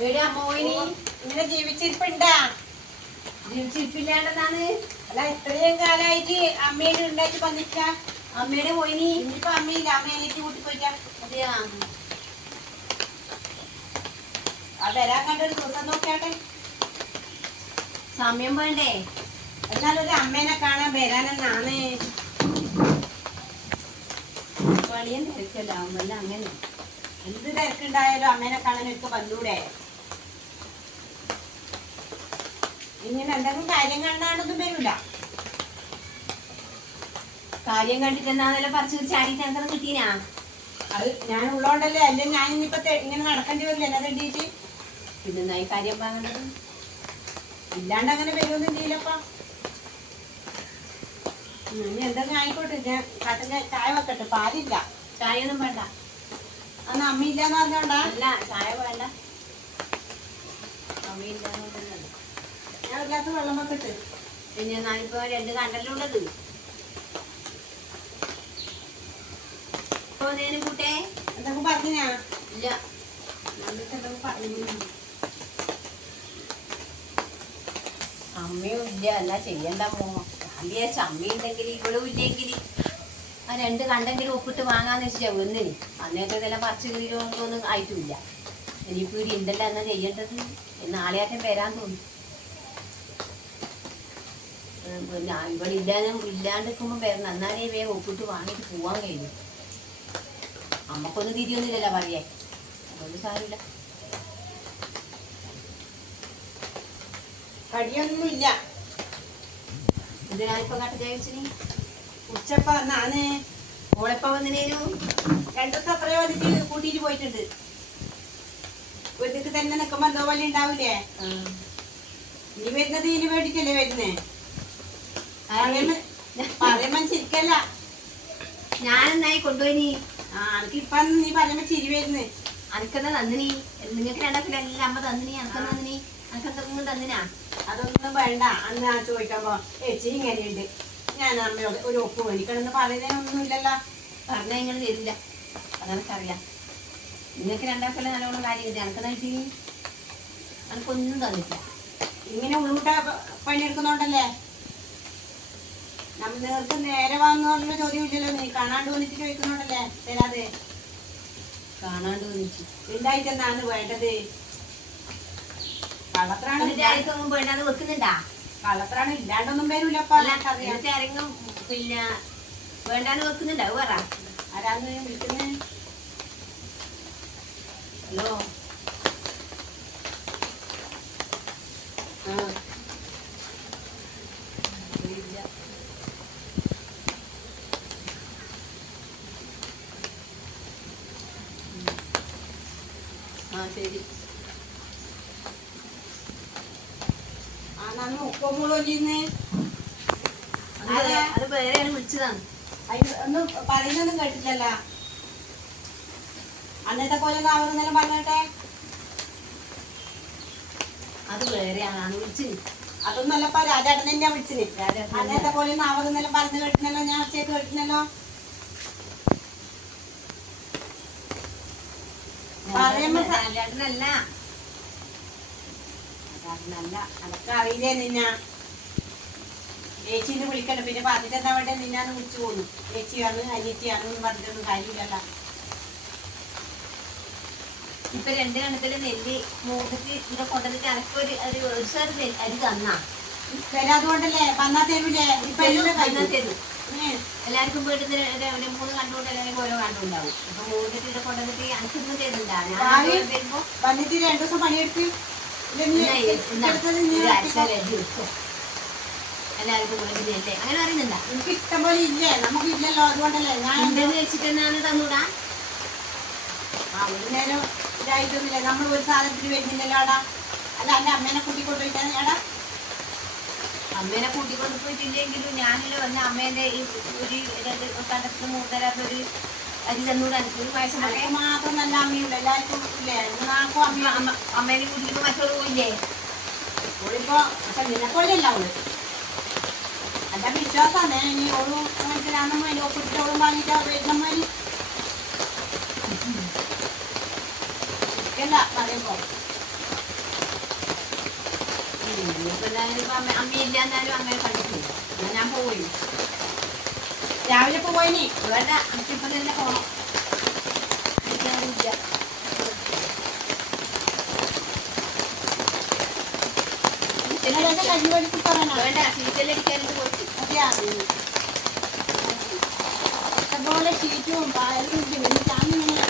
എവിടെ മോയിനി ഇങ്ങനെ ജീവിച്ചിരിപ്പുണ്ടാ? ജീവിച്ചിരിപ്പില്ലാണ്ടെന്നാണ്. അല്ല ഇത്രയും കാലായിട്ട് അമ്മേനെ ഉണ്ടാക്കി വന്നിട്ട. അമ്മയുടെ പോയിനി. ഇനിയിപ്പോ അമ്മയില്ല, അമ്മേനേക്ക് കൂട്ടി പോയിട്ടാ. അതെയാ? ആ വരാൻ കണ്ടൊരു ദിവസം നോക്കിയാട്ടെ. സമയം വേണ്ടേ? എന്നാലും ഒരു അമ്മേനെ കാണാൻ വരാനെന്നാണ്. പണിയും തിരക്കല്ലാവുമ്പല്ല അങ്ങനെ. എന്ത് തിരക്കുണ്ടായാലും അമ്മേനെ കാണാൻ എനിക്ക് വന്നൂടെ? ഇങ്ങനെ എന്തെങ്കിലും കാര്യം കാണാനൊന്നും വരൂല. കാര്യം കണ്ടിട്ട് എന്നാന്നല്ലോ പറിച്ചു ചാടിയിട്ട് എനിക്കത് കിട്ടീനാ? അത് ഞാൻ ഉള്ളോണ്ടല്ലേ, അല്ലേ ഞാൻ ഇനിയിപ്പോ ഇങ്ങനെ നടക്കേണ്ടി വരില്ല എന്നെ വേണ്ടിയിട്ട്. പിന്നെ ഈ കാര്യം പറഞ്ഞത് ഇല്ലാണ്ട് അങ്ങനെ വരുമൊന്നും ചെയ്യില്ലപ്പാ. ഇനി എന്തെങ്കിലും ആയിക്കോട്ടെ. ഞാൻ കട്ടൻ ചായ വെക്കട്ടെ. പാലില്ല. ചായയൊന്നും വേണ്ട. അന്ന് അമ്മയില്ലാന്ന് പറഞ്ഞോണ്ടാ? അല്ല, ചായ വേണ്ട. അമ്മയില്ലാന്ന് പറഞ്ഞത്. ഞാൻ ഒരു ഗ്ലാസ് വെള്ളം വെക്കട്ടെ. പിന്നെ ഞാനിപ്പോ 2 കണ്ടല്ലുള്ളത്. നേരം കൂട്ടേ എന്തൊക്കെ പറഞ്ഞാ? ഇല്ല, എന്തൊക്കെ പറഞ്ഞു. അമ്മയും ഇല്ല, എന്നാ ചെയ്യണ്ട മോ. ഞാൻ അമ്മയുണ്ടെങ്കിൽ ഇവളും ഇല്ലെങ്കിൽ ആ 2 കണ്ടെങ്കിലും ഒപ്പിട്ട് വാങ്ങാന്ന് വെച്ചാ ഒന്നിന്. അന്നേരത്തെ ഇതെല്ലാം പറിച്ചു കീഴിലൊന്നും ആയിട്ടുമില്ല. ഇനിയിപ്പോ ഇവിടെ എന്തെല്ലാം എന്നാ ചെയ്യേണ്ടത്? നാളെയാറ്റം വരാൻ തോന്നും. പിന്നെ ഇവിടെ ഇല്ലാണ്ടിരിക്കുമ്പോ വരണം, എന്നാലേ വേഗം ഒപ്പിട്ട് വാങ്ങിട്ട് പോവാൻ കഴിയും. അമ്മക്കൊന്നും തിരിയൊന്നുമില്ലല്ലോ പറയേ, അതുകൊണ്ട് സാരമില്ല. കടിയൊന്നുമില്ല. ഇതിനായിപ്പോ കട്ട ചോദിച്ചിനി ഉച്ചപ്പ വന്നാണ്. ഓളെപ്പ വന്നിനേനു? 2 ദിവസം അപ്പറേ വന്നിട്ട് കൂട്ടിട്ട് പോയിട്ടുണ്ട്. വീട്ടിക്ക് തന്നെ നിക്കുമ്പോ എന്തോ പോലെ ഉണ്ടാവൂലേ? ഇനി വരുന്നത് ഇതിന് വേണ്ടിട്ടല്ലേ വരുന്നേ? പറയുമ്പോ ചിരിക്കല്ല. ഞാനെന്നായി കൊണ്ടുപോയിനി. അനക്ക് ഇപ്പൊ നീ പറയുമ്പോ ചിരി വരുന്നേ. അനക്കെന്താ തന്നിനി? നിങ്ങൾക്ക് 2 എല്ലാം അമ്മ തന്നിനി. അനക്കെന്താ തന്നിനി? അനക്കെന്തെങ്കിലും തന്നിനാ? അതൊന്നും വേണ്ട. അന്ന് ആ ചോദിക്കുമ്പോ ചേച്ചി ഇങ്ങനെയുണ്ട്, ഞാൻ അമ്മയോട് ഒരു ഒപ്പ് മേടിക്കണമെന്ന് പറയുന്നതിനൊന്നും ഇല്ലല്ലോ. പറഞ്ഞാൽ നിങ്ങൾ തരില്ല, അതെനിക്കറിയാം. നിങ്ങൾക്ക് 2 നല്ലോണം കാര്യം കിട്ടി. അനക്കെന്താ കിട്ടി? അനക്കൊന്നും തന്നിട്ടില്ല. ഇങ്ങനെ ഉള്ളൂട്ട പണിയെടുക്കുന്നോണ്ടല്ലേ. നിങ്ങൾക്ക് നേരെ വന്നുള്ള ചോദ്യമില്ലല്ലോ. നീ കാണാണ്ട് വന്നിട്ട് ചോദിക്കുന്നോണ്ടല്ലേ തരാതെ. കാണാണ്ട് വന്നിട്ട് ഉണ്ടായിട്ടെന്നാണ് വേണ്ടത്. കള്ളത്രാണ് വേണ്ടാന്ന് വെക്കുന്നുണ്ടാ? കള്ളത്രാണ് ഇല്ലാണ്ടൊന്നും വരൂലപ്പ. ആരെങ്കിലും പിന്നെ വേണ്ടാന്ന് വെക്കുന്നുണ്ടാ? പറ, ആരാന്ന് വിളിക്കുന്നേ? ഹലോ. ശരി. അത് വേറെയാണ് വിളിച്ചതാണ്. ഒന്നും പറയുന്നൊന്നും കേട്ടില്ലല്ലോ. അന്നത്തെ പോലെ നാവുന്നേരം പറഞ്ഞോട്ടെ. അത് വേറെയാണ് വിളിച്ചത്. അതൊന്നും അല്ലപ്പ രാജേട്ടൻ തന്നെയാ വിളിച്ചത്. അന്നത്തെ പോലെ നാവുന്നേരം പറഞ്ഞു കേട്ടിനല്ലോ. ഞാൻ ഉച്ചയ്ക്ക് കേട്ടിനല്ലോ. രാജേട്ടനല്ല. അതൊക്കെ അറിയില്ലേ നിന്ന? ചേച്ചിന്ന് വിളിക്കണ്ട. പിന്നെ പറഞ്ഞിട്ട് എന്താ വേണ്ടേ? നിന്നാന്ന് വിളിച്ചു പോന്നു. ചേച്ചിയാണ് അനിയത്തിയാണെന്ന് പറഞ്ഞിട്ടൊന്നും കാര്യമില്ലല്ലോ. ഇപ്പൊ 2 കണക്കില് നെല്ല് മൂന്നിട്ട് ഇവിടെ കൊണ്ടുവന്നിട്ട് അനക്കൊരു അരി തന്നാ വരാതുകൊണ്ടല്ലേ? വന്നാ തരൂലേ? ഇപ്പൊ തരും. എല്ലാവർക്കും വീട്ടിൽ 3 കണ്ടുകൊണ്ട് എല്ലാവർക്കും ഓരോ കണ്ടുണ്ടാവും. അപ്പൊ മൂന്നിട്ട് ഇവിടെ കൊണ്ടുവന്നിട്ട് അനക്കൊന്നും തരുന്നുണ്ടാ? ഞാൻ വരുമ്പോ വന്നിട്ട് 2 ദിവസം പണിയെടുത്ത് എല്ലാവർക്കും നെല്ലേ അങ്ങനെ പറയുന്നുണ്ടാ? എനിക്ക് ഇഷ്ടം പോലെ ഇല്ലേ? നമുക്ക് ഇല്ലല്ലോ. അതുകൊണ്ടല്ലേ ഞാൻ വെച്ചിട്ടെന്നാണ് തന്നൂടാ. ഒരു നേരം ഇതായിട്ടൊന്നുമില്ല. നമ്മൾ ഒരു സാധനത്തിന് വരുന്നില്ലല്ലോ ആടാ. അല്ല അല്ല അമ്മേനെ കൂട്ടിക്കൊണ്ടുപോയിട്ടാണ് ഏടാ. അമ്മേനെ കൂട്ടിക്കൊണ്ട് പോയിട്ടില്ലെങ്കിലും ഞാനില്ല വന്ന അമ്മേന്റെ ഈ ഒരു 2 കണ്ടത്തിന് മൂന്നരാത്തൊരു അരി തന്നൂടെ? എനിക്കൊരു പായസമൊക്കെ മാത്രം നല്ല അമ്മയുണ്ട്. എല്ലാവർക്കും ഇല്ലേ? അമ്മേനെ കൂട്ടിട്ട് മറ്റോട് പോയില്ലേ? ഓളിപ്പോ നിനക്കൊള്ളല്ല അവള്. എന്റെ വിശ്വാസാണ്. ഇനി ഓളും അങ്ങനത്തെ രാന്നമ്മ ഒപ്പിട്ടിട്ട് ഓളും വാങ്ങിയിട്ട് വരുന്നമ്മ പറയുമ്പോ ഇനിയിപ്പോ എന്തായാലും ഇപ്പൊ അമ്മയില്ല എന്നാലും അമ്മയെ കണ്ടിട്ടില്ല. എന്നാ ഞാൻ പോയി. രാവിലെ പോയിനി വേണ്ട, എനിക്കിപ്പോ തന്നെ പോണം. എനിക്കാരുമില്ല. കഞ്ഞി പഠിച്ച് പറയാനാ വേണ്ട, സീറ്റല്ലടിക്കാനായിട്ട് പോയിട്ട്. ഇഷ്ടംപോലെ ഷീറ്റും പയറും എനിക്ക് ചാമിങ്ങനെ